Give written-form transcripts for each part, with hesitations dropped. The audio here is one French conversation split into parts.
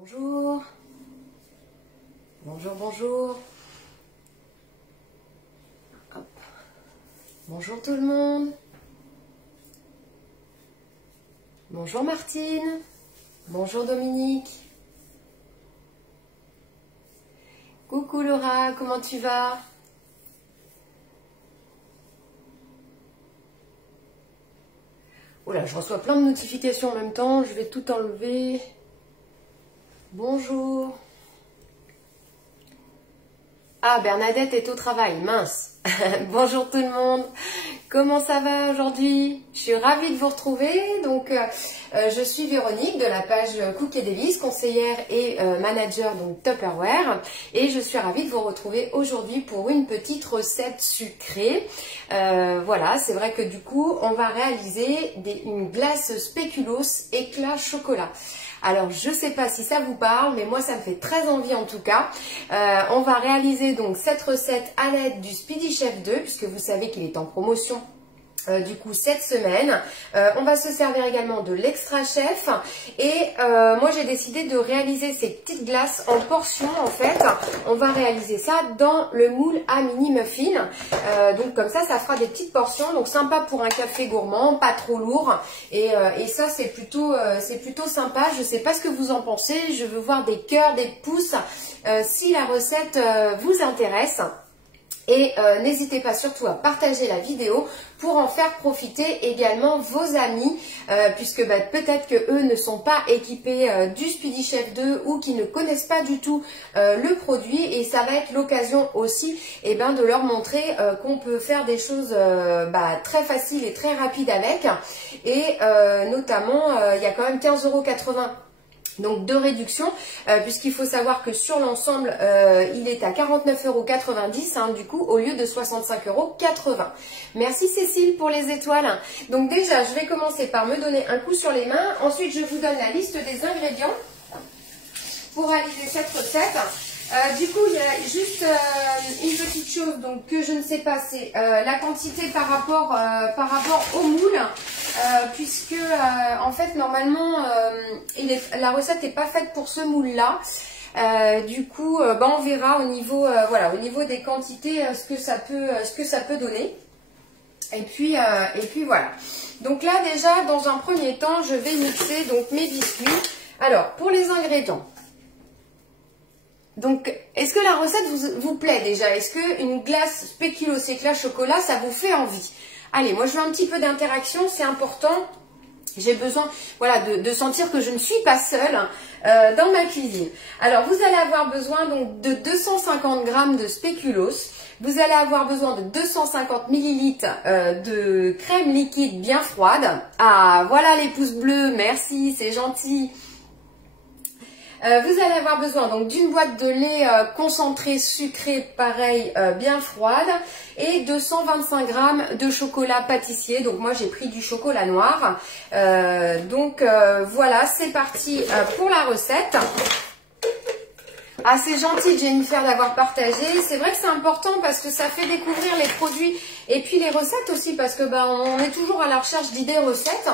Bonjour. Bonjour, bonjour. Hop. Bonjour tout le monde. Bonjour Martine. Bonjour Dominique. Coucou Laura, comment tu vas? Oh là, je reçois plein de notifications en même temps, je vais tout enlever. Bonjour. Ah, Bernadette est au travail, mince. Bonjour tout le monde. Comment ça va aujourd'hui? Je suis ravie de vous retrouver. Donc, je suis Véronique de la page Cook et Délices, conseillère et manager donc Tupperware. Et je suis ravie de vous retrouver aujourd'hui pour une petite recette sucrée. Voilà, c'est vrai que du coup, on va réaliser une glace spéculoos éclat chocolat. Alors, je ne sais pas si ça vous parle, mais moi, ça me fait très envie en tout cas. On va réaliser donc cette recette à l'aide du Speedy Chef 2, puisque vous savez qu'il est en promotion. Du coup cette semaine, on va se servir également de l'extra chef et moi j'ai décidé de réaliser ces petites glaces en portions en fait. On va réaliser ça dans le moule à mini muffin, donc comme ça fera des petites portions, donc sympa pour un café gourmand, pas trop lourd et ça c'est plutôt sympa. Je sais pas ce que vous en pensez, je veux voir des cœurs, des pouces si la recette vous intéresse. Et n'hésitez pas surtout à partager la vidéo pour en faire profiter également vos amis, puisque peut-être que eux ne sont pas équipés du Speedy Chef 2 ou qui ne connaissent pas du tout le produit, et ça va être l'occasion aussi de leur montrer qu'on peut faire des choses très faciles et très rapides avec, et notamment il y a quand même 15,80 €. Donc de réduction, puisqu'il faut savoir que sur l'ensemble, il est à 49,90 € du coup, au lieu de 65,80 €. Merci Cécile pour les étoiles. Donc déjà, je vais commencer par me donner un coup sur les mains. Ensuite, je vous donne la liste des ingrédients pour réaliser cette recette. Du coup, il y a juste une petite chose donc, que je ne sais pas, c'est la quantité par rapport au moule, puisque en fait normalement la recette n'est pas faite pour ce moule là. Du coup, on verra au niveau au niveau des quantités ce que ça peut donner. Et puis voilà. Donc là déjà, dans un premier temps, je vais mixer donc mes biscuits. Alors pour les ingrédients. Donc, est-ce que la recette vous plaît déjà? Est-ce qu'une glace spéculoos éclat chocolat, ça vous fait envie? Allez, moi je veux un petit peu d'interaction, c'est important. J'ai besoin de sentir que je ne suis pas seule dans ma cuisine. Alors, vous allez avoir besoin donc de 250 g de spéculoos. Vous allez avoir besoin de 250 ml de crème liquide bien froide. Ah, voilà les pouces bleus, merci, c'est gentil. Vous allez avoir besoin donc d'une boîte de lait concentré sucré, pareil, bien froide, et 225 g de chocolat pâtissier. Donc moi j'ai pris du chocolat noir. Voilà, c'est parti pour la recette. Ah, c'est gentil Jennifer d'avoir partagé. C'est vrai que c'est important parce que ça fait découvrir les produits et puis les recettes aussi, parce que on est toujours à la recherche d'idées recettes.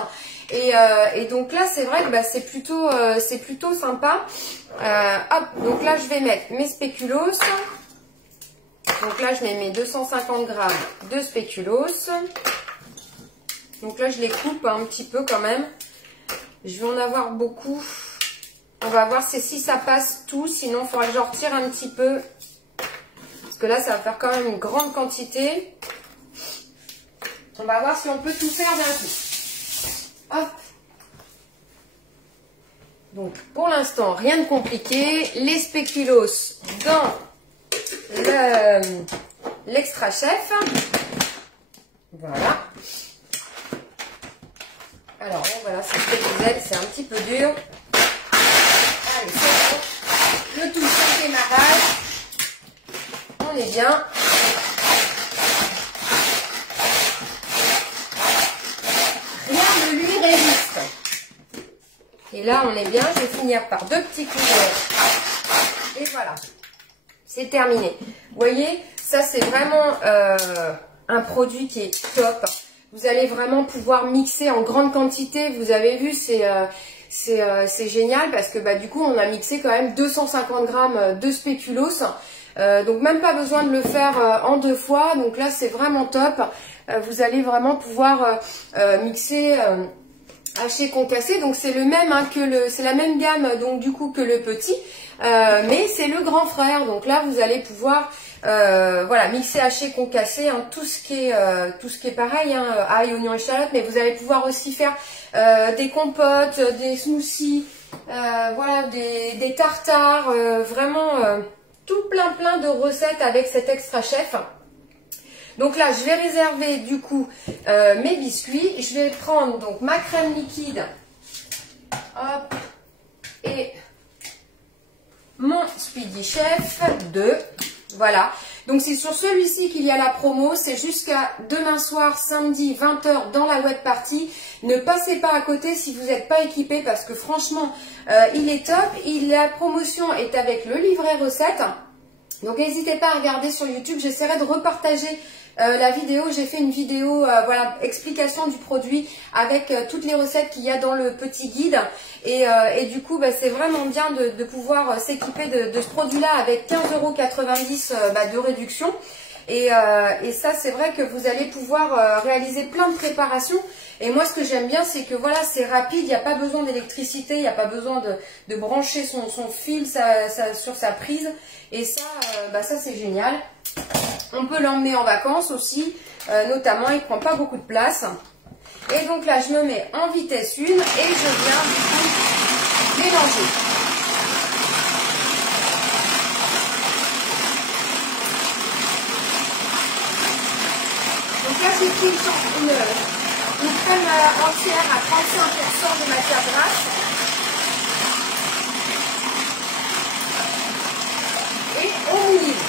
Et donc là, c'est vrai que c'est plutôt sympa. Hop, donc là, je vais mettre mes spéculoos. Donc là, je mets mes 250 g de spéculoos. Donc là, je les coupe un petit peu quand même. Je vais en avoir beaucoup. On va voir si ça passe tout. Sinon, il faudra que j'en retire un petit peu. Parce que là, ça va faire quand même une grande quantité. On va voir si on peut tout faire d'un coup. Hop. Donc pour l'instant rien de compliqué, les spéculoos dans l'extra chef. Voilà. Alors voilà, c'est ce que je disais, c'est un petit peu dur. Allez, c'est bon. Le tout c'est le démarrage. On est bien. Et là, on est bien. Je vais finir par 2 petits coups de... Et voilà. C'est terminé. Vous voyez, ça, c'est vraiment un produit qui est top. Vous allez vraiment pouvoir mixer en grande quantité. Vous avez vu, c'est génial parce que du coup on a mixé quand même 250 grammes de spéculoos. Donc même pas besoin de le faire en 2 fois. Donc là c'est vraiment top. Vous allez vraiment pouvoir mixer haché concassé. Donc c'est le même c'est la même gamme donc du coup que le petit, mais c'est le grand frère. Donc là vous allez pouvoir voilà, mixer haché concassé, tout ce qui est pareil, ail, oignon, échalote, mais vous allez pouvoir aussi faire des compotes, des smoothies, voilà, des tartares, vraiment tout plein de recettes avec cet extra chef. Donc là je vais réserver du coup mes biscuits. Je vais prendre donc ma crème liquide, hop, et mon Speedy Chef 2. Voilà, donc c'est sur celui-ci qu'il y a la promo, c'est jusqu'à demain soir, samedi 20 h dans la web party. Ne passez pas à côté si vous n'êtes pas équipé parce que franchement, il est top. La promotion est avec le livret recette. Donc n'hésitez pas à regarder sur YouTube, j'essaierai de repartager la vidéo. J'ai fait une vidéo, voilà, explication du produit avec toutes les recettes qu'il y a dans le petit guide. Et du coup, c'est vraiment bien de pouvoir s'équiper de ce produit-là avec 15,90 € de réduction. Et ça, c'est vrai que vous allez pouvoir réaliser plein de préparations. Et moi, ce que j'aime bien, c'est que voilà, c'est rapide, il n'y a pas besoin d'électricité, il n'y a pas besoin de brancher son fil sur sa prise. Et ça, ça c'est génial. On peut l'emmener en vacances aussi, notamment, il ne prend pas beaucoup de place. Et donc là, je me mets en vitesse 1 et je viens du coup mélanger. Donc là, j'ai pris une crème entière à 35% de matière grasse. Et on mouline.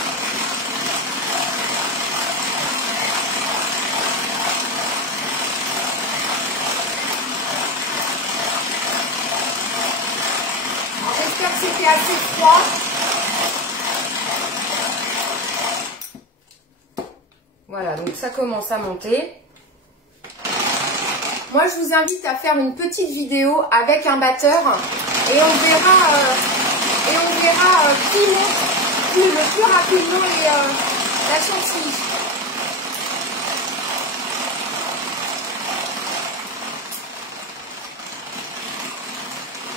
J'espère que c'était assez froid. Voilà, donc ça commence à monter. Moi, je vous invite à faire une petite vidéo avec un batteur et on verra qui monte le plus rapidement la chantilly.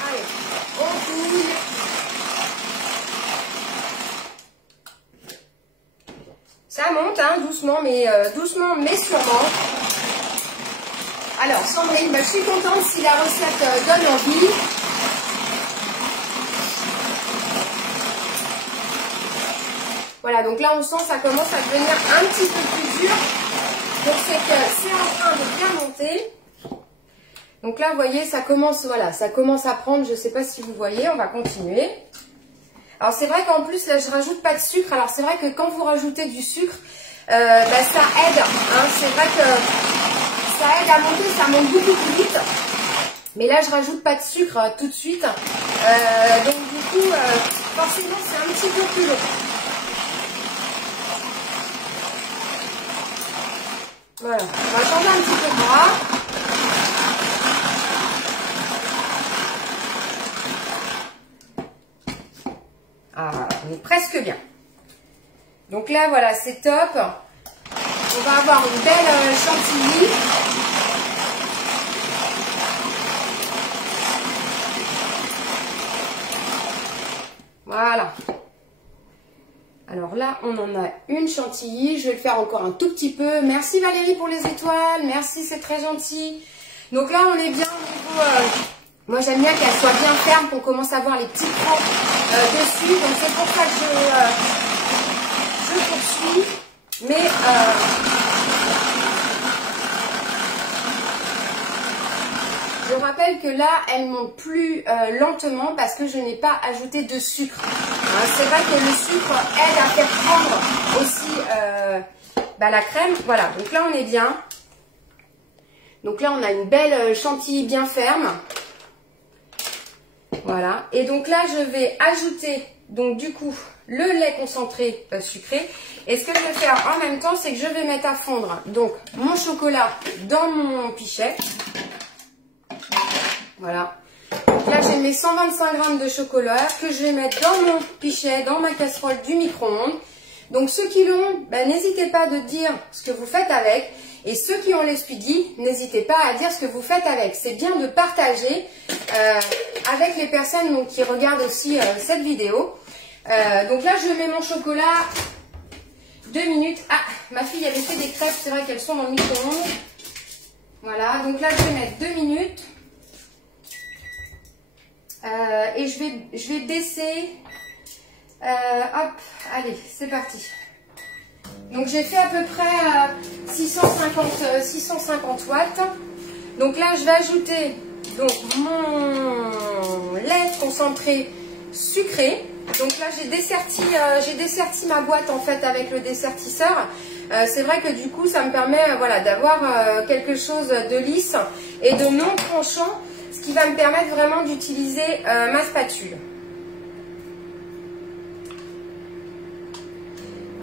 Allez, on coule. Ça monte, doucement mais sûrement. Alors Sandrine, je suis contente si la recette donne envie. Voilà, donc là on sent ça commence à devenir un petit peu plus dur. Donc c'est que c'est en train de bien monter. Donc là vous voyez, ça commence à prendre, je ne sais pas si vous voyez, on va continuer. Alors c'est vrai qu'en plus là je rajoute pas de sucre. Alors c'est vrai que quand vous rajoutez du sucre, ça aide. C'est vrai que ça aide à monter, ça monte beaucoup plus vite. Mais là je rajoute pas de sucre tout de suite. Donc du coup forcément c'est un petit peu plus long. Voilà, on va changer un petit peu de bras. Ah, on est presque bien. Donc là, voilà, c'est top. On va avoir une belle chantilly. Voilà. Alors là, on en a une chantilly. Je vais le faire encore un tout petit peu. Merci Valérie pour les étoiles. Merci, c'est très gentil. Donc là, on est bien au niveau... moi, j'aime bien qu'elle soit bien ferme, qu'on commence à voir les petits crans dessus. Donc c'est pour ça que je poursuis. Mais... je rappelle que là, elle monte plus lentement parce que je n'ai pas ajouté de sucre. C'est vrai que le sucre aide à faire prendre aussi la crème. Voilà, donc là on est bien. Donc là on a une belle chantilly bien ferme. Voilà, et donc là je vais ajouter donc du coup le lait concentré sucré. Et ce que je vais faire en même temps, c'est que je vais mettre à fondre donc mon chocolat dans mon pichet. Voilà, Donc là, j'ai mes 125 grammes de chocolat que je vais mettre dans mon pichet, dans ma casserole du micro-ondes. Donc ceux qui l'ont, n'hésitez pas de dire ce que vous faites avec. Et ceux qui ont les Speedy, n'hésitez pas à dire ce que vous faites avec. C'est bien de partager avec les personnes donc, qui regardent aussi cette vidéo. Donc là, je mets mon chocolat 2 minutes. Ah, ma fille avait fait des crêpes, c'est vrai qu'elles sont dans le micro-ondes. Voilà, donc là, je vais mettre 2 minutes. Et je vais baisser. Hop, allez, c'est parti. Donc j'ai fait à peu près 650 watts. Donc là, je vais ajouter donc, mon lait concentré sucré. Donc là, j'ai desserti ma boîte en fait avec le dessertisseur. C'est vrai que du coup, ça me permet voilà, d'avoir quelque chose de lisse et de non tranchant, ce qui va me permettre vraiment d'utiliser ma spatule.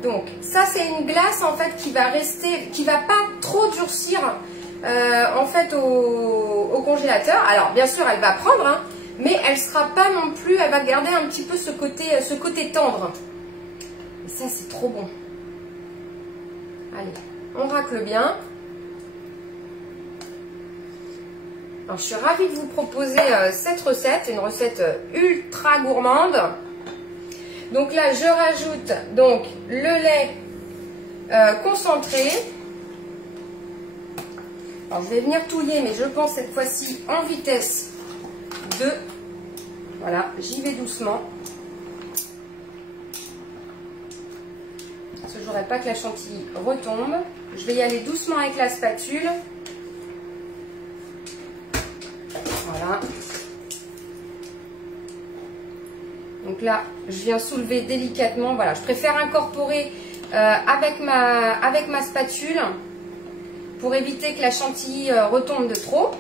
Donc ça, c'est une glace en fait qui va rester, qui va pas trop durcir en fait au congélateur. Alors bien sûr, elle va prendre, hein, mais elle sera pas non plus, elle va garder un petit peu ce côté tendre. Et ça, c'est trop bon. Allez, on racle bien. Alors, je suis ravie de vous proposer cette recette, une recette ultra gourmande. Donc là, je rajoute donc le lait concentré. Alors, je vais venir touiller, mais je pense cette fois-ci en vitesse 2. Voilà, j'y vais doucement. Parce que je ne voudrais pas que la chantilly retombe. Je vais y aller doucement avec la spatule. Voilà. Donc là, je viens soulever délicatement. Voilà, je préfère incorporer avec ma spatule pour éviter que la chantilly retombe de trop.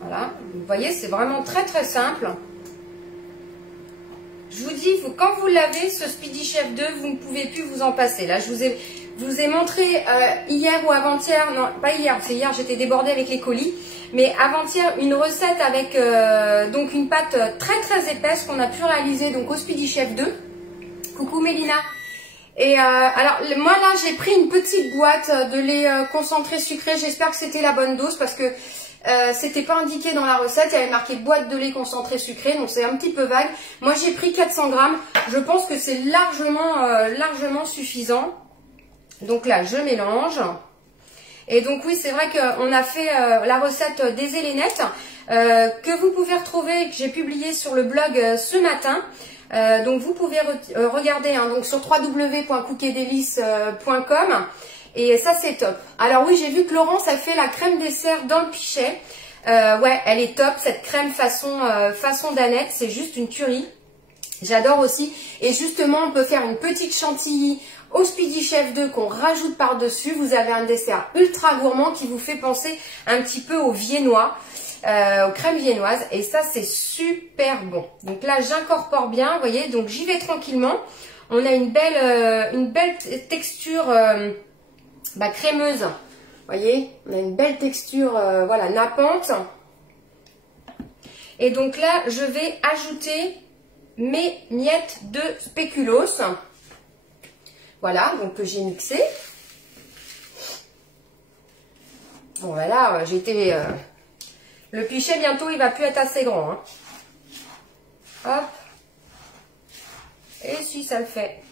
Voilà, vous voyez, c'est vraiment très très simple. Je vous dis, quand vous l'avez, ce Speedy Chef 2, vous ne pouvez plus vous en passer. Là, je vous ai montré hier ou avant-hier, non, pas hier, parce que hier j'étais débordée avec les colis, mais avant-hier, une recette avec donc une pâte très très épaisse qu'on a pu réaliser donc au Speedy Chef 2. Coucou Mélina. Et alors, moi là, j'ai pris une petite boîte de lait concentré sucré. J'espère que c'était la bonne dose parce que c'était pas indiqué dans la recette. Il y avait marqué boîte de lait concentré sucré, donc c'est un petit peu vague. Moi, j'ai pris 400 grammes. Je pense que c'est largement suffisant. Donc là, je mélange. Et donc oui, c'est vrai qu'on a fait la recette des hélénettes que vous pouvez retrouver, que j'ai publié sur le blog ce matin. Donc vous pouvez regarder hein, donc sur www.cookedelice.com et ça c'est top. Alors oui, j'ai vu que Laurence a fait la crème dessert dans le pichet. Ouais, elle est top cette crème façon d'Annette, c'est juste une tuerie. J'adore aussi. Et justement, on peut faire une petite chantilly au Speedy Chef 2 qu'on rajoute par-dessus. Vous avez un dessert ultra gourmand qui vous fait penser un petit peu au viennois. Aux crèmes viennoises et ça c'est super bon. Donc là j'incorpore bien, vous voyez, donc j'y vais tranquillement. On a une belle texture crémeuse, vous voyez, on a une belle texture voilà, nappante. Et donc là je vais ajouter mes miettes de spéculoos, voilà, donc que j'ai mixé. Bon voilà, j'ai été le pichet, bientôt, il va plus être assez grand. Hein. Hop. Et si, ça le fait.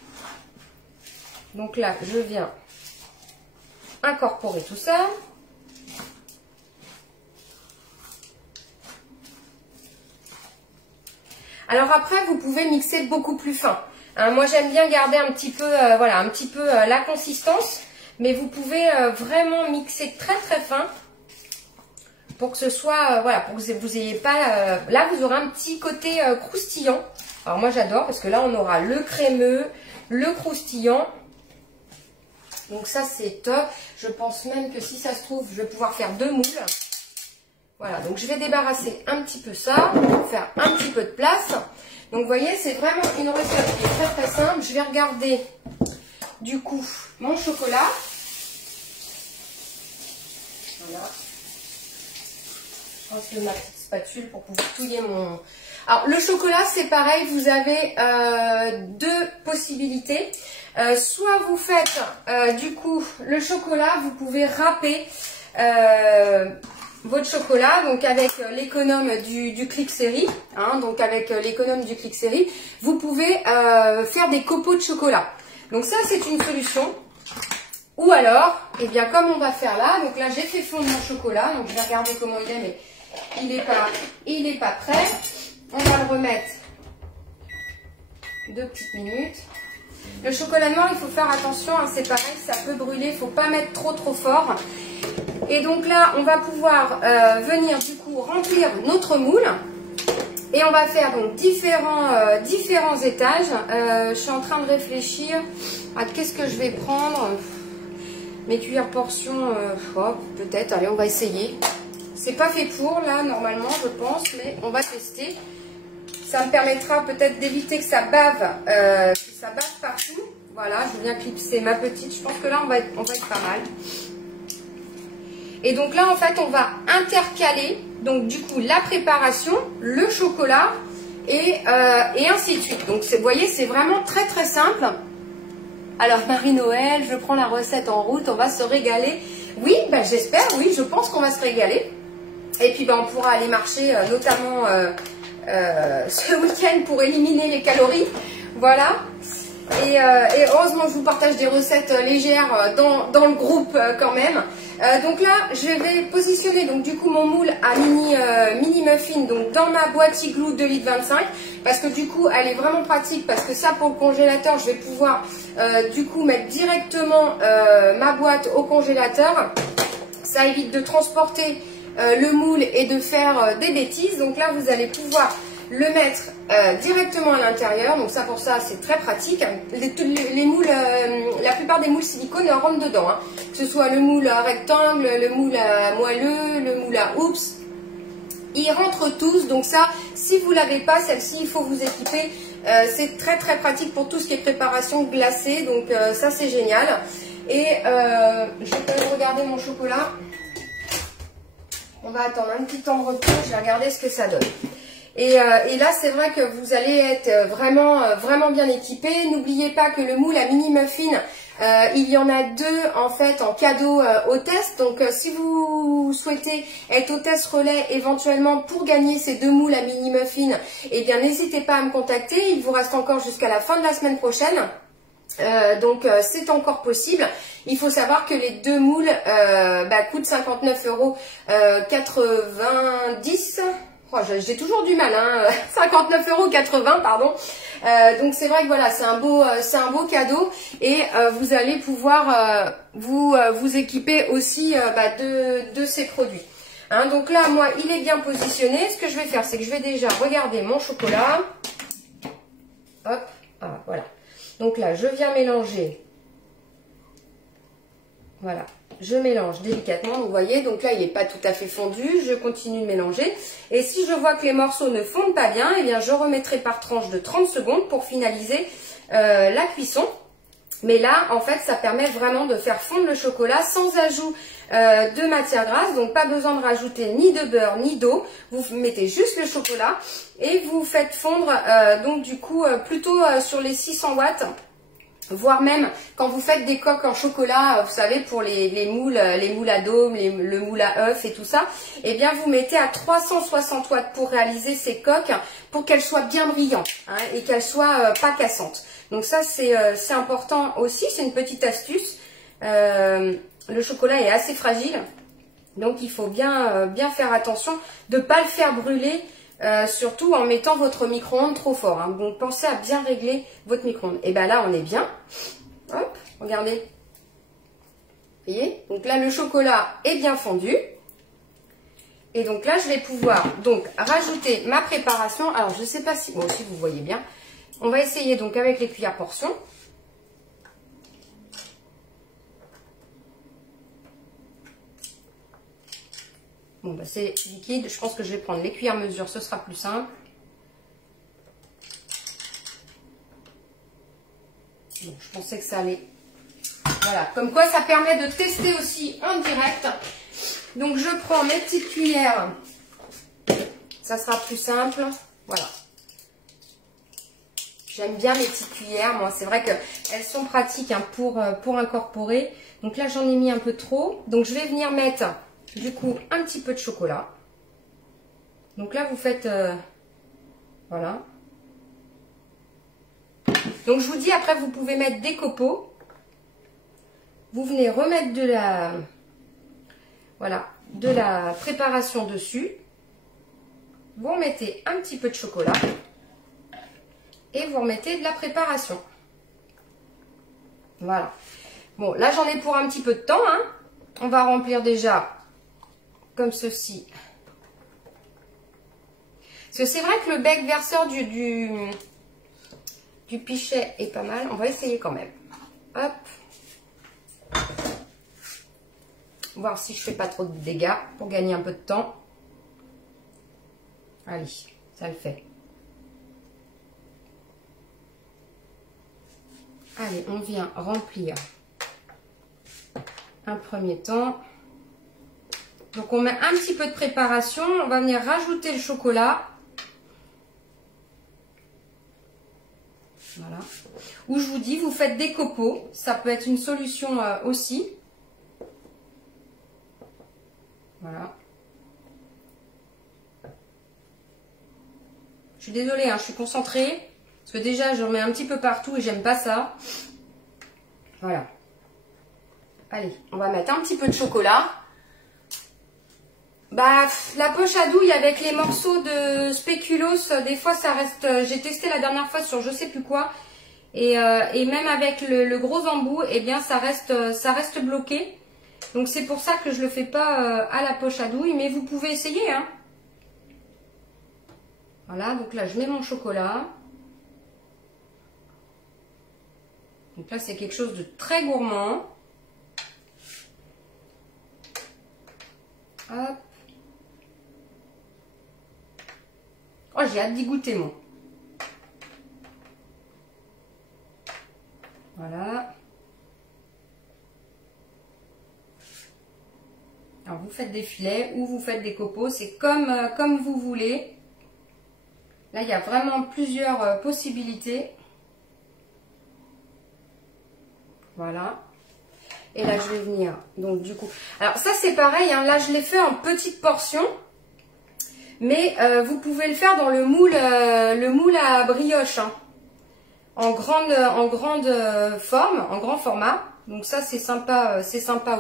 Donc là, je viens incorporer tout ça. Alors après, vous pouvez mixer beaucoup plus fin. Hein, moi, j'aime bien garder un petit peu, voilà, un petit peu la consistance. Mais vous pouvez vraiment mixer très très fin. Pour que ce soit, voilà, pour que vous ayez pas, là vous aurez un petit côté croustillant. Alors moi j'adore parce que là on aura le crémeux, le croustillant. Donc ça c'est top. Je pense même que si ça se trouve, je vais pouvoir faire 2 moules. Voilà, donc je vais débarrasser un petit peu ça, pour faire un petit peu de place. Donc vous voyez, c'est vraiment une recette qui est très très simple. Je vais regarder du coup mon chocolat. Voilà. Je pense que ma petite spatule pour pouvoir touiller mon... Alors, le chocolat, c'est pareil, vous avez deux possibilités. Soit vous faites, du coup, le chocolat, vous pouvez râper votre chocolat, donc avec l'économe du Click Série, hein, donc avec l'économe du Click Série, vous pouvez faire des copeaux de chocolat. Donc ça, c'est une solution. Ou alors, eh bien, comme on va faire là, donc là, j'ai fait fondre mon chocolat, donc je vais regarder comment il est, mais il n'est pas prêt. On va le remettre 2 petites minutes. Le chocolat noir, il faut faire attention, hein, c'est pareil, ça peut brûler, il ne faut pas mettre trop fort. Et donc là, on va pouvoir venir du coup remplir notre moule. Et on va faire donc différents étages. Je suis en train de réfléchir à qu'est-ce que je vais prendre. Mes cuillères portions, oh, peut-être, allez, on va essayer. C'est pas fait pour là, normalement, je pense, mais on va tester. Ça me permettra peut-être d'éviter que ça bave partout. Voilà, je viens clipser ma petite. Je pense que là, on va être pas mal. Et donc là, en fait, on va intercaler, donc du coup, la préparation, le chocolat et ainsi de suite. Donc, vous voyez, c'est vraiment très simple. Alors, Marie-Noël, je prends la recette en route, on va se régaler. Oui, ben, j'espère, oui, je pense qu'on va se régaler. Et puis, ben, on pourra aller marcher, notamment ce week-end pour éliminer les calories. Voilà. Et heureusement, je vous partage des recettes légères dans le groupe quand même. Donc là, je vais positionner donc du coup mon moule à mini muffin donc dans ma boîte igloo 2,25 litres parce que du coup, elle est vraiment pratique parce que ça pour le congélateur, je vais pouvoir du coup mettre directement ma boîte au congélateur. Ça évite de transporter le moule et de faire des bêtises. Donc là, vous allez pouvoir le mettre directement à l'intérieur, donc ça pour ça c'est très pratique. Les moules, la plupart des moules silicone rentrent dedans, hein. Que ce soit le moule à rectangle, le moule à moelleux, le moule à hoops, ils rentrent tous. Donc ça, si vous l'avez pas, celle-ci il faut vous équiper. C'est très pratique pour tout ce qui est préparation glacée, donc ça c'est génial. Et je vais quand même regarder mon chocolat. On va attendre un petit temps de repos, je vais regarder ce que ça donne. Et là, c'est vrai que vous allez être vraiment bien équipé. N'oubliez pas que le moule à mini muffin, il y en a 2 en fait en cadeau hôtesse. Donc, si vous souhaitez être hôtesse relais éventuellement pour gagner ces 2 moules à mini muffin, eh bien, n'hésitez pas à me contacter. Il vous reste encore jusqu'à la fin de la semaine prochaine. Donc c'est encore possible. Il faut savoir que les 2 moules coûtent 59,90 €. Oh, j'ai toujours du mal, hein. 59,80 €, pardon. Donc c'est vrai que voilà, c'est un beau cadeau et vous allez pouvoir vous équiper aussi de ces produits. Hein, donc là, moi, il est bien positionné. Ce que je vais faire, c'est que je vais déjà regarder mon chocolat. Hop, ah, voilà. Donc là, je viens mélanger. Voilà, je mélange délicatement, vous voyez. Donc là, il n'est pas tout à fait fondu. Je continue de mélanger. Et si je vois que les morceaux ne fondent pas bien, eh bien, je remettrai par tranche de 30 secondes pour finaliser la cuisson. Mais là, en fait, ça permet vraiment de faire fondre le chocolat sans ajout de matière grasse. Donc, pas besoin de rajouter ni de beurre ni d'eau. Vous mettez juste le chocolat et vous faites fondre, donc du coup, plutôt sur les 600 watts. Voire même quand vous faites des coques en chocolat, vous savez, pour les moules à dôme, le moule à œuf et tout ça, eh bien vous mettez à 360 watts pour réaliser ces coques, pour qu'elles soient bien brillantes, hein, et qu'elles soient pas cassantes. Donc ça c'est important aussi, c'est une petite astuce. Le chocolat est assez fragile, donc il faut bien faire attention de ne pas le faire brûler. Surtout en mettant votre micro-ondes trop fort, hein. Donc pensez à bien régler votre micro-ondes. Et bien là on est bien. Hop, regardez. Vous voyez? Donc là le chocolat est bien fondu. Et donc là je vais pouvoir donc rajouter ma préparation. Alors je ne sais pas si, bon, si vous voyez bien. On va essayer donc avec les cuillères portions. Bon, bah, c'est liquide. Je pense que je vais prendre les cuillères mesure. Ce sera plus simple. Bon, je pensais que ça allait. Voilà. Comme quoi, ça permet de tester aussi en direct. Donc, je prends mes petites cuillères Ça sera plus simple. Voilà. J'aime bien mes petites cuillères. Moi, c'est vrai qu'elles sont pratiques hein, pour incorporer. Donc là, j'en ai mis un peu trop. Donc, je vais venir mettre, du coup, un petit peu de chocolat. Donc là, vous faites... voilà. Donc, je vous dis, après, vous pouvez mettre des copeaux. Vous venez remettre de la... voilà, de la préparation dessus. Vous remettez un petit peu de chocolat. Et vous remettez de la préparation. Voilà. Bon, là, j'en ai pour un petit peu de temps. Hein. On va remplir déjà comme ceci. Parce que c'est vrai que le bec verseur du pichet est pas mal. On va essayer quand même. Hop. Voir si je fais pas trop de dégâts pour gagner un peu de temps. Allez, ça le fait. Allez, on vient remplir un premier temps. Donc, on met un petit peu de préparation. On va venir rajouter le chocolat. Voilà. Ou je vous dis, vous faites des copeaux. Ça peut être une solution aussi. Voilà. Je suis désolée, hein, je suis concentrée. Parce que déjà, j'en mets un petit peu partout et j'aime pas ça. Voilà. Allez, on va mettre un petit peu de chocolat. Bah, la poche à douille avec les morceaux de spéculoos, des fois ça reste... J'ai testé la dernière fois sur je sais plus quoi. Et même avec le gros embout, eh bien ça reste bloqué. Donc c'est pour ça que je le fais pas à la poche à douille. Mais vous pouvez essayer, hein. Voilà, donc là je mets mon chocolat. Donc là, c'est quelque chose de très gourmand. Hop. Oh, j'ai hâte d'y goûter, moi. Voilà. Alors, vous faites des filets ou vous faites des copeaux. C'est comme vous voulez. Là, il y a vraiment plusieurs possibilités. Voilà. Et là, je vais venir, donc du coup... Alors, ça, c'est pareil, hein, là, je l'ai fait en petites portions. Mais vous pouvez le faire dans le moule à brioche. Hein, en grande forme, en grand format. Donc ça, c'est sympa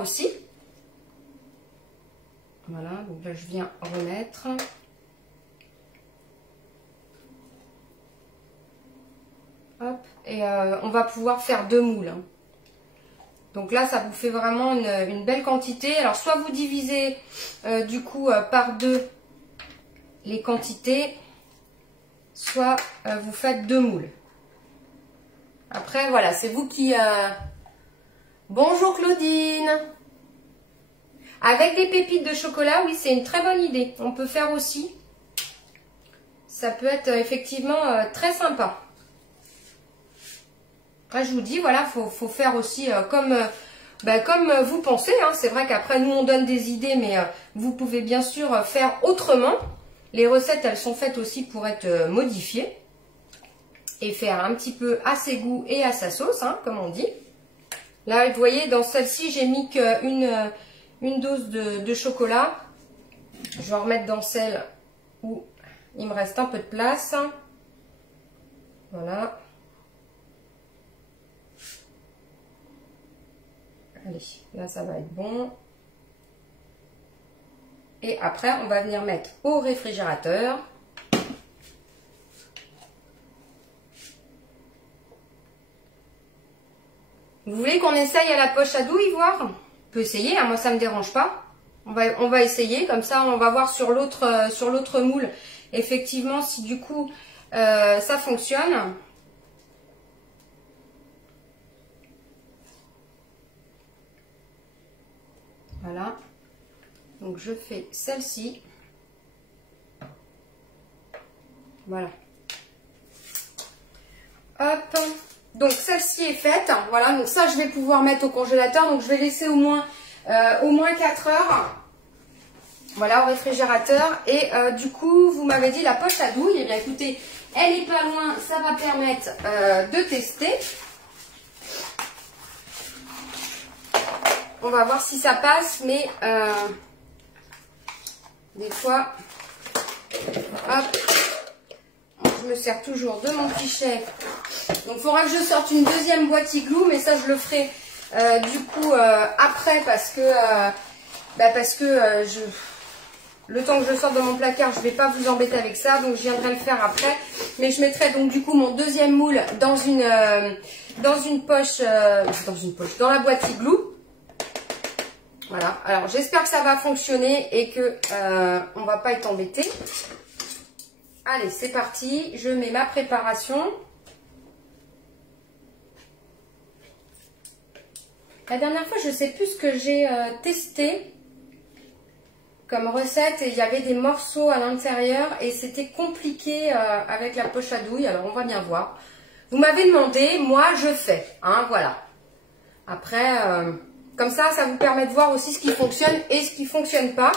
aussi. Voilà, donc là, je viens remettre. Hop, et on va pouvoir faire 2 moules. Hein. Donc là, ça vous fait vraiment une belle quantité. Alors, soit vous divisez du coup par 2 les quantités, soit vous faites 2 moules. Après, voilà, c'est vous qui... Bonjour Claudine. Avec des pépites de chocolat, oui, c'est une très bonne idée. On peut faire aussi. Ça peut être effectivement très sympa. Après, je vous dis, voilà, faut faire aussi comme vous pensez. Hein. C'est vrai qu'après, nous, on donne des idées, mais vous pouvez bien sûr faire autrement. Les recettes, elles sont faites aussi pour être modifiées. Et faire un petit peu à ses goûts et à sa sauce, hein, comme on dit. Là, vous voyez, dans celle-ci, j'ai mis qu'une dose de chocolat. Je vais en remettre dans celle où il me reste un peu de place. Voilà. Allez, là ça va être bon. Et après, on va venir mettre au réfrigérateur. Vous voulez qu'on essaye à la poche à douille, voir? On peut essayer, hein, moi ça me dérange pas. On va essayer, comme ça on va voir sur l'autre moule, effectivement, si du coup ça fonctionne. Voilà, donc je fais celle-ci. Voilà. Hop, donc celle-ci est faite. Voilà, donc ça je vais pouvoir mettre au congélateur. Donc je vais laisser au moins 4 heures. Voilà, au réfrigérateur. Et du coup, vous m'avez dit la poche à douille. Eh bien, écoutez, elle est pas loin. Ça va permettre de tester. On va voir si ça passe, mais des fois, hop, je me sers toujours de mon fichet. Donc, il faudra que je sorte une deuxième boîte igloo, mais ça, je le ferai du coup après parce que, le temps que je sorte de mon placard, je ne vais pas vous embêter avec ça, donc je viendrai le faire après. Mais je mettrai donc du coup mon deuxième moule dans une poche, dans la boîte igloo. Voilà, alors j'espère que ça va fonctionner et que on va pas être embêté. Allez, c'est parti, je mets ma préparation. La dernière fois, je ne sais plus ce que j'ai testé comme recette et il y avait des morceaux à l'intérieur et c'était compliqué avec la poche à douille. Alors, on va bien voir. Vous m'avez demandé, moi, je fais. Hein, voilà. Après... comme ça, ça vous permet de voir aussi ce qui fonctionne et ce qui ne fonctionne pas.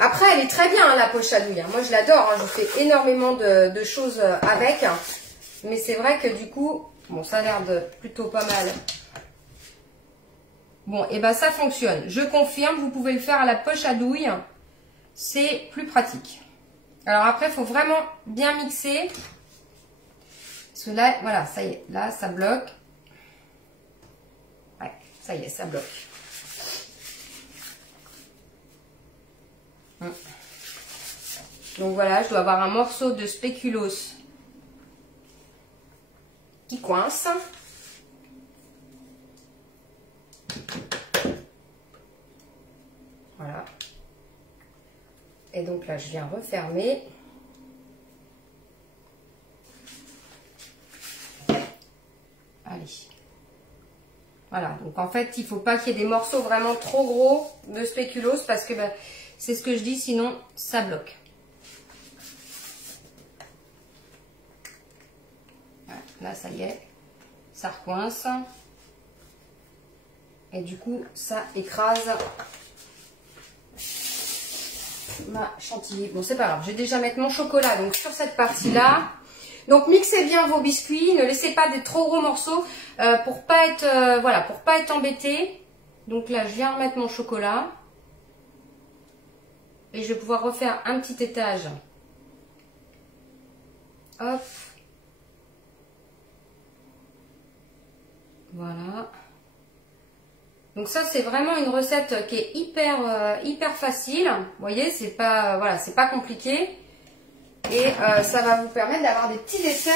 Après, elle est très bien, hein, la poche à douille. Moi, je l'adore. Hein. Je fais énormément de choses avec. Mais c'est vrai que du coup, bon, ça a l'air de plutôt pas mal. Bon, et ben ça fonctionne. Je confirme, vous pouvez le faire à la poche à douille. C'est plus pratique. Alors après, il faut vraiment bien mixer. Parce que là, voilà, ça y est. Là, ça bloque. Ouais, ça y est, ça bloque. Donc voilà, je dois avoir un morceau de spéculoos qui coince. Voilà. Et donc là, je viens refermer. Allez. Voilà, donc en fait, il ne faut pas qu'il y ait des morceaux vraiment trop gros de spéculoos parce que ben, c'est ce que je dis, sinon ça bloque. Voilà, là, ça y est, ça recoince. Et du coup, ça écrase ma chantilly. Bon, c'est pas grave, je vais déjà mettre mon chocolat donc sur cette partie-là. Donc mixez bien vos biscuits, ne laissez pas des trop gros morceaux pour pas être voilà, pour pas être embêté. Donc là, je viens remettre mon chocolat et je vais pouvoir refaire un petit étage. Hop. Voilà. Donc ça, c'est vraiment une recette qui est hyper facile. Vous voyez, c'est pas voilà, c'est pas compliqué. Et ça va vous permettre d'avoir des petits desserts.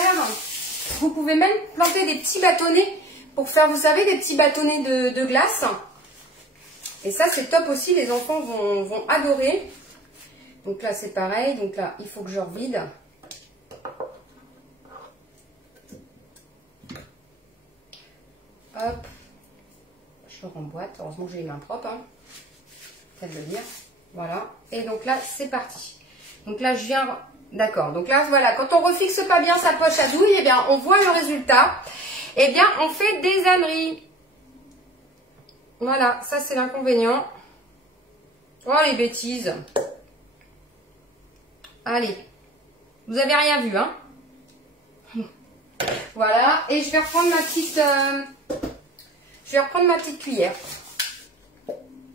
Vous pouvez même planter des petits bâtonnets pour faire, vous savez, des petits bâtonnets de glace. Et ça, c'est top aussi. Les enfants vont adorer. Donc là, c'est pareil. Donc là, il faut que je revide. Hop. Je remboîte. Heureusement que j'ai les mains propres. Hein. Peut-être de le dire. Voilà. Et donc là, c'est parti. Donc là, je viens... D'accord, donc là, voilà, quand on refixe pas bien sa poche à douille, eh bien, on voit le résultat. Eh bien, on fait des âneries. Voilà, ça, c'est l'inconvénient. Oh, les bêtises. Allez, vous avez rien vu, hein. Voilà, et je vais reprendre ma petite... je vais reprendre ma petite cuillère.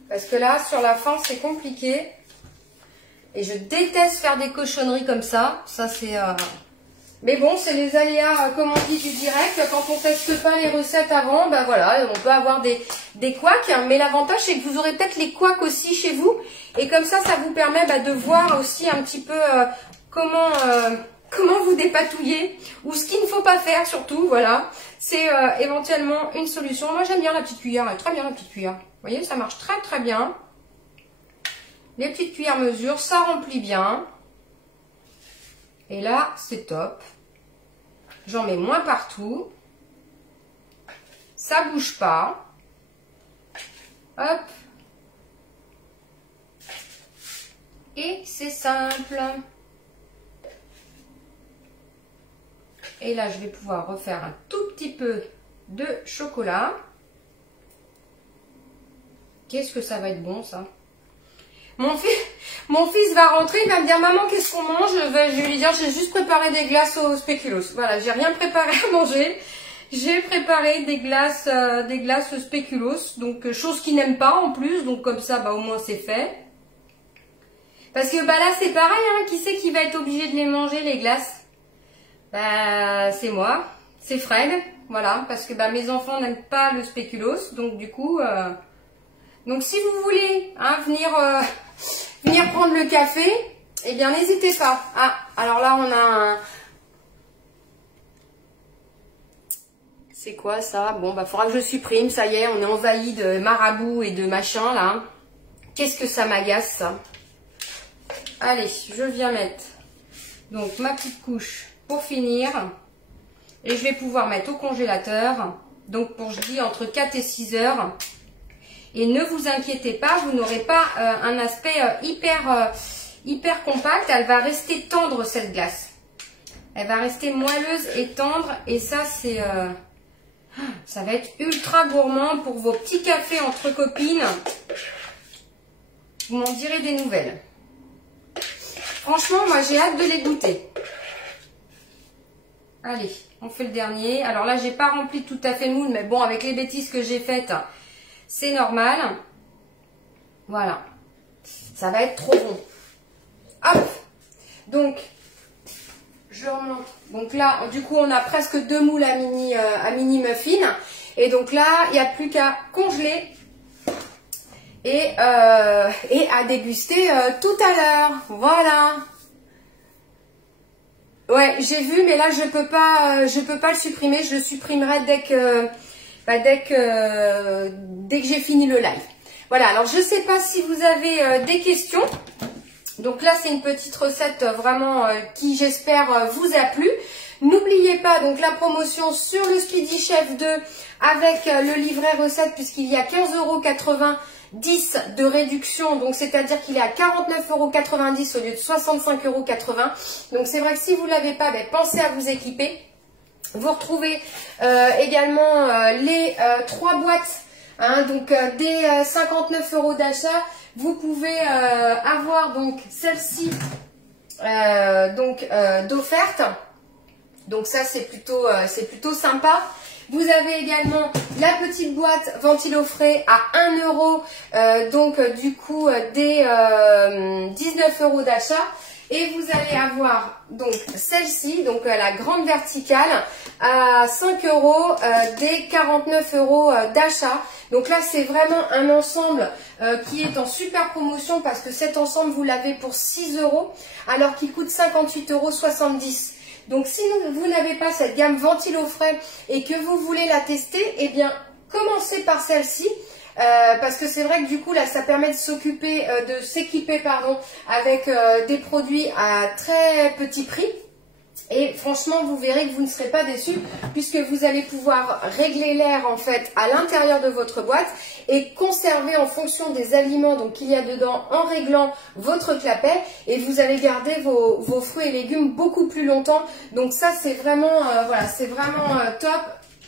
Parce que là, sur la fin, c'est compliqué. Et je déteste faire des cochonneries comme ça. Ça, c'est... Mais bon, c'est les aléas, comme on dit, du direct. Quand on teste pas les recettes avant, ben voilà, on peut avoir des couacs. Mais l'avantage, c'est que vous aurez peut-être les couacs aussi chez vous. Et comme ça, ça vous permet de voir aussi un petit peu comment vous dépatouiller. Ou ce qu'il ne faut pas faire, surtout, voilà. C'est éventuellement une solution. Moi, j'aime bien la petite cuillère. Très bien, la petite cuillère. Vous voyez, ça marche très bien. Les petites cuillères mesure, ça remplit bien. Et là, c'est top. J'en mets moins partout. Ça bouge pas. Hop. Et c'est simple. Et là, je vais pouvoir refaire un tout petit peu de chocolat. Qu'est-ce que ça va être bon, ça? Mon fils va rentrer, il va me dire maman qu'est-ce qu'on mange? Je vais lui dire j'ai juste préparé des glaces au spéculoos. Voilà, j'ai rien préparé à manger. J'ai préparé des glaces au spéculoos, donc chose qu'il n'aime pas en plus, donc comme ça bah au moins c'est fait. Parce que bah là c'est pareil, hein, qui c'est qui va être obligé de les manger les glaces? Bah c'est moi, c'est Fred, voilà, parce que bah mes enfants n'aiment pas le spéculoos, donc du coup donc si vous voulez hein, venir prendre le café, eh bien n'hésitez pas. Ah, alors là on a un... C'est quoi ça? Bon bah faudra que je supprime, ça y est, on est envahi de marabouts et de machins là. Qu'est-ce que ça m'agace ça? Allez, je viens mettre donc ma petite couche pour finir. Et je vais pouvoir mettre au congélateur. Donc pour je dis entre 4 et 6 heures. Et ne vous inquiétez pas, vous n'aurez pas un aspect hyper compact. Elle va rester tendre cette glace. Elle va rester moelleuse et tendre. Et ça c'est... ça va être ultra gourmand pour vos petits cafés entre copines. Vous m'en direz des nouvelles. Franchement, moi j'ai hâte de les goûter. Allez, on fait le dernier. Alors là, j'ai pas rempli tout à fait le moule, mais bon, avec les bêtises que j'ai faites, c'est normal. Voilà. Ça va être trop bon. Hop. Donc, je remonte. Donc là, du coup, on a presque 2 moules à mini muffin. Et donc là, il n'y a plus qu'à congeler et à déguster tout à l'heure. Voilà. Ouais, j'ai vu, mais là je peux pas le supprimer. Je le supprimerai dès que j'ai fini le live. Voilà. Alors je sais pas si vous avez des questions. Donc là c'est une petite recette vraiment qui j'espère vous a plu. N'oubliez pas donc la promotion sur le Speedy Chef 2 avec le livret recette puisqu'il y a 15,90 € de réduction, donc c'est-à-dire qu'il est à 49,90 € au lieu de 65,80 €. Donc c'est vrai que si vous ne l'avez pas, ben, pensez à vous équiper. Vous retrouvez également les 3 boîtes, hein, donc des 59 € d'achat. Vous pouvez avoir donc celle-ci d'offerte. Donc ça c'est plutôt sympa. Vous avez également la petite boîte ventilo frais à 1 €, donc du coup des 19 € d'achat. Et vous allez avoir donc celle-ci, donc la grande verticale à 5 €, des 49 € d'achat. Donc là c'est vraiment un ensemble qui est en super promotion parce que cet ensemble vous l'avez pour 6 € alors qu'il coûte 58,70 €. Donc si vous n'avez pas cette gamme ventilo frais et que vous voulez la tester, eh bien commencez par celle-ci. Parce que c'est vrai que du coup là ça permet de s'équiper avec des produits à très petit prix. Et franchement vous verrez que vous ne serez pas déçus puisque vous allez pouvoir régler l'air en fait à l'intérieur de votre boîte et conserver en fonction des aliments donc qu'il y a dedans en réglant votre clapet, et vous allez garder vos fruits et légumes beaucoup plus longtemps. Donc ça c'est vraiment voilà, c'est vraiment top.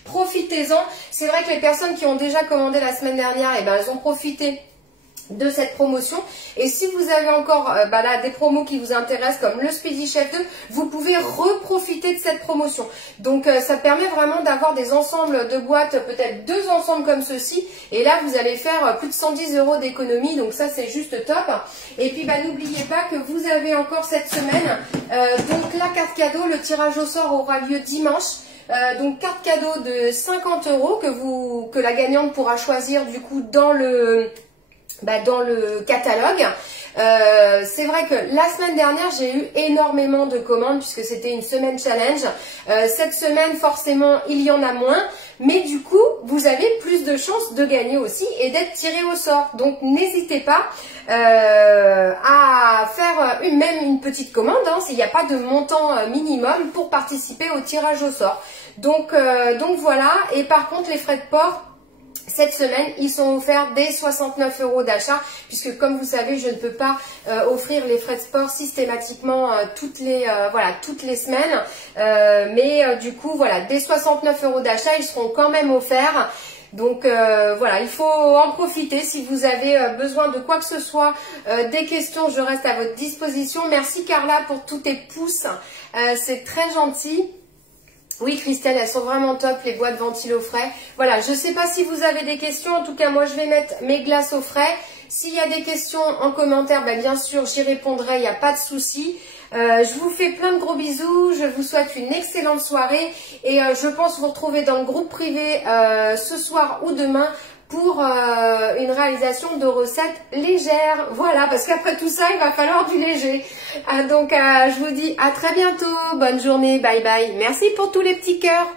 Profitez-en. C'est vrai que les personnes qui ont déjà commandé la semaine dernière, eh ben, elles ont profité de cette promotion. Et si vous avez encore là, des promos qui vous intéressent comme le Speedy Chef 2, vous pouvez reprofiter de cette promotion. Donc ça permet vraiment d'avoir des ensembles de boîtes, peut-être 2 ensembles comme ceci. Et là vous allez faire plus de 110 € d'économie. Donc ça c'est juste top. Et puis n'oubliez pas que vous avez encore cette semaine donc la carte cadeau. Le tirage au sort aura lieu dimanche. Donc carte cadeau de 50 € que la gagnante pourra choisir du coup dans le catalogue. C'est vrai que la semaine dernière j'ai eu énormément de commandes puisque c'était une semaine challenge. Cette semaine forcément il y en a moins, mais du coup vous avez plus de chances de gagner aussi et d'être tiré au sort. Donc n'hésitez pas à faire même une petite commande, hein, s'il n'y a pas de montant minimum pour participer au tirage au sort. Donc voilà. Et par contre les frais de port cette semaine, ils sont offerts dès 69 € d'achat, puisque comme vous savez, je ne peux pas offrir les frais de port systématiquement toutes les semaines. Mais du coup, voilà, dès 69 € d'achat, ils seront quand même offerts. Donc voilà, il faut en profiter. Si vous avez besoin de quoi que ce soit, des questions, je reste à votre disposition. Merci Carla pour tous tes pouces, c'est très gentil. Oui Christelle, elles sont vraiment top les boîtes ventilo frais. Voilà, je ne sais pas si vous avez des questions, en tout cas moi je vais mettre mes glaces au frais. S'il y a des questions en commentaire, ben, bien sûr j'y répondrai, il n'y a pas de souci. Je vous fais plein de gros bisous, je vous souhaite une excellente soirée et je pense vous retrouver dans le groupe privé ce soir ou demain pour une réalisation de recettes légères. Voilà, parce qu'après tout ça, il va falloir du léger. Donc je vous dis à très bientôt, bonne journée, bye bye. Merci pour tous les petits cœurs.